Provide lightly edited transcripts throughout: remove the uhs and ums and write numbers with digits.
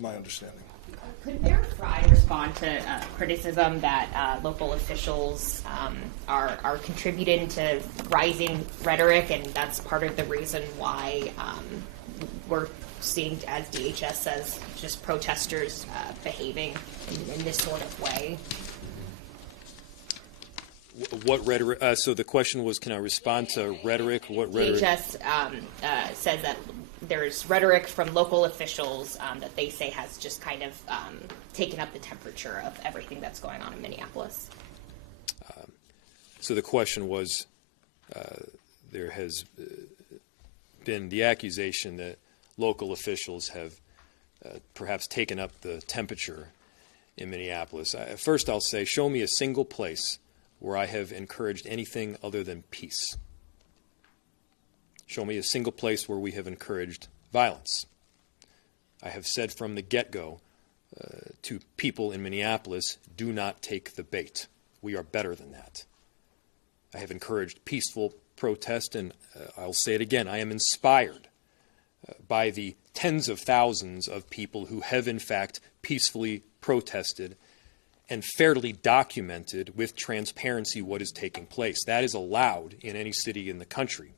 My understanding. Could Mayor Frey respond to criticism that local officials are contributing to rising rhetoric, and that's part of the reason why we're seeing, as DHS says, just protesters behaving in this sort of way? What rhetoric? So the question was, can I respond to rhetoric? What rhetoric? DHS says that there's rhetoric from local officials that they say has just kind of taken up the temperature of everything that's going on in Minneapolis. So the question was, there has been the accusation that local officials have perhaps taken up the temperature in Minneapolis. First, I'll say, show me a single place where I have encouraged anything other than peace. Show me a single place where we have encouraged violence. I have said from the get-go to people in Minneapolis, do not take the bait. We are better than that. I have encouraged peaceful protest, and I'll say it again, I am inspired by the tens of thousands of people who have in fact peacefully protested and fairly documented with transparency what is taking place. That is allowed in any city in the country.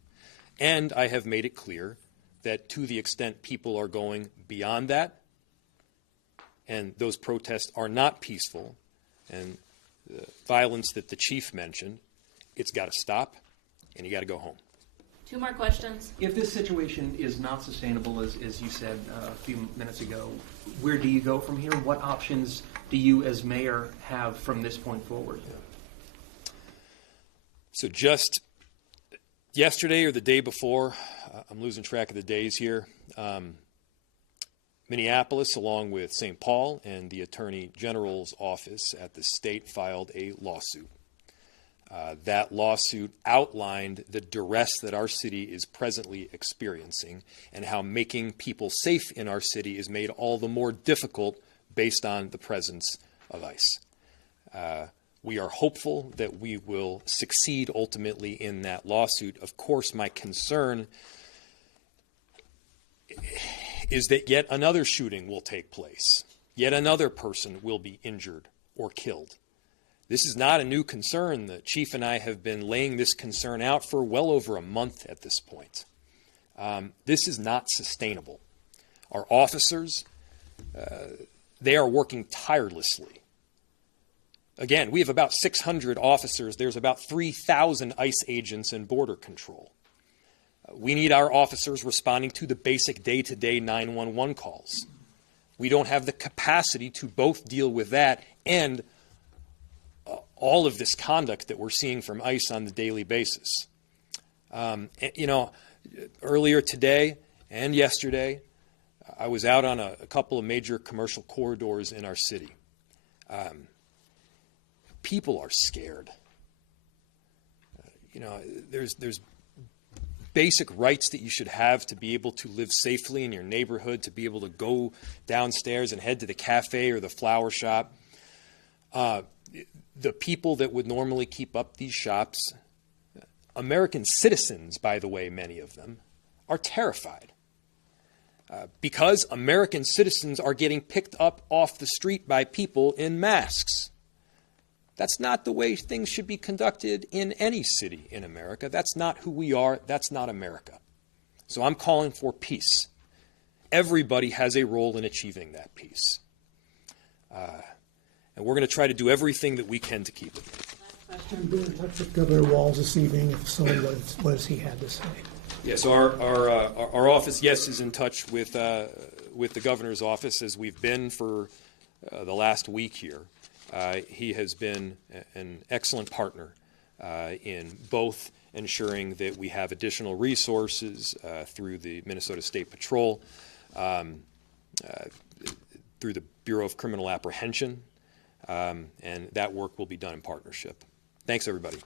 And I have made it clear that to the extent people are going beyond that, and those protests are not peaceful, and the violence that the chief mentioned, it's got to stop, and you got to go home. 2 more questions. If this situation is not sustainable, as you said a few minutes ago, where do you go from here? What options do you as mayor have from this point forward? So just yesterday or the day before, I'm losing track of the days here, Minneapolis, along with St. Paul and the Attorney General's office at the state, filed a lawsuit. That lawsuit outlined the duress that our city is presently experiencing and how making people safe in our city is made all the more difficult based on the presence of ICE. We are hopeful that we will succeed ultimately in that lawsuit. Of course, my concern is that yet another shooting will take place. Yet another person will be injured or killed. This is not a new concern. The chief and I have been laying this concern out for well over a month at this point. This is not sustainable. Our officers, they are working tirelessly. Again, we have about 600 officers. There's about 3,000 ICE agents in border control. We need our officers responding to the basic day-to-day 911 calls. We don't have the capacity to both deal with that and all of this conduct that we're seeing from ICE on the daily basis. Earlier today and yesterday, I was out on a couple of major commercial corridors in our city. People are scared. There's basic rights that you should have to be able to live safely in your neighborhood, to be able to go downstairs and head to the cafe or the flower shop. The people that would normally keep up these shops, American citizens, by the way, many of them, are terrified because American citizens are getting picked up off the street by people in masks. That's not the way things should be conducted in any city in America. That's not who we are. That's not America. So I'm calling for peace. Everybody has a role in achieving that peace. And we're going to try to do everything that we can to keep it. I've been in touch with Governor Walz this evening. If so, what has he had to say? Yes, our office, yes, is in touch with the governor's office, as we've been for the last week here. He has been an excellent partner in both ensuring that we have additional resources through the Minnesota State Patrol, through the Bureau of Criminal Apprehension, and that work will be done in partnership. Thanks, everybody.